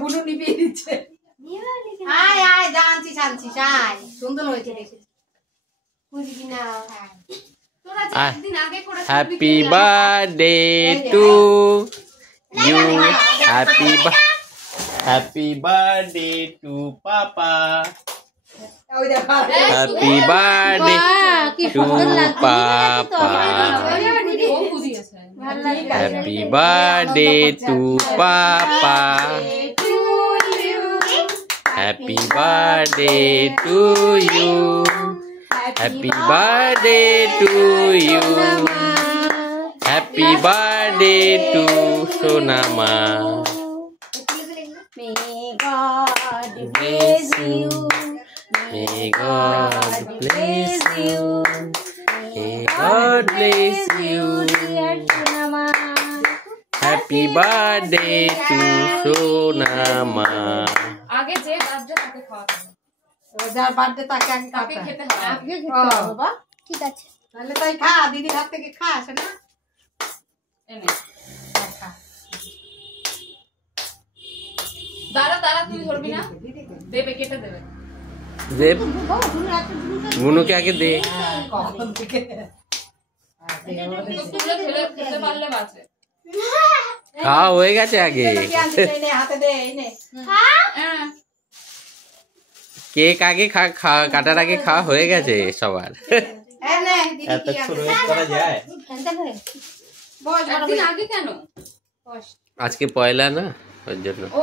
বুনু নিবিয়ে দিচ্ছে। আয় আয় জানছি জানছিস আয় সুন্দর হয়েছে দেখে বুঝবি না। Happy birthday to you happy birthday to papa happy birthday to papa happy birthday to papa happy birthday to you happy birthday to you happy birthday to সোনামা May God bless you. May God bless you. May God bless you. Dear Sonama. Happy birthday to Sonama. आगे जे birthday ताके खाওয়াতে হবে। ও যার birthday তাকে আগে তাকে খেতে হবে। আগে খেতে হবে বাবা। ঠিক আছে। তাহলে তাই খা দিদির হাত থেকে খা আসে না? এনে। দাঁড়া দাঁড়া তুই ধরবি না দেবে কেটে দেবে দেব বুনু কে আগে দে কখন থেকে তুলে ঠেলে খেতে পারলে বাঁচে খাওয়া হয়ে গেছে আগে হাতে দে এনে হ্যাঁ কেক আগে কাটার আগে খাওয়া হয়ে গেছে সবার এনে দিদি এত ছোট করা যায় বস একদিন আগে কেন আজকে পয়লা না ওর জন্য ও